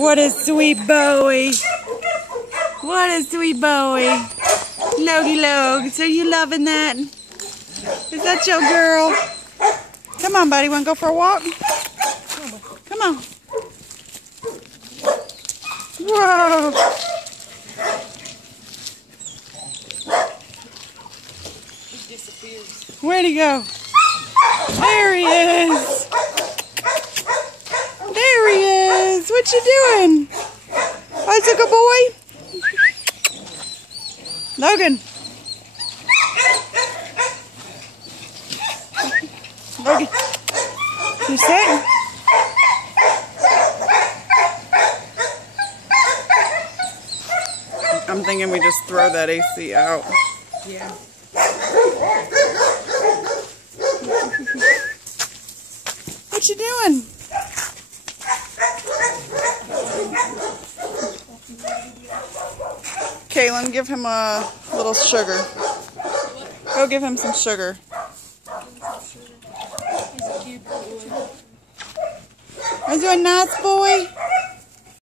What a sweet boy. What a sweet boy. Logie Logs, are you loving that? Is that your girl? Come on, buddy. Want to go for a walk? Come on. Whoa. He disappears. Where'd he go? There he is. There he is. What you doing? Oh, it's a good boy. Logan. Logan. You sit? I'm thinking we just throw that AC out. Yeah. What you doing? Kaylin, give him a little sugar. Go give him some sugar. Are you a nice boy?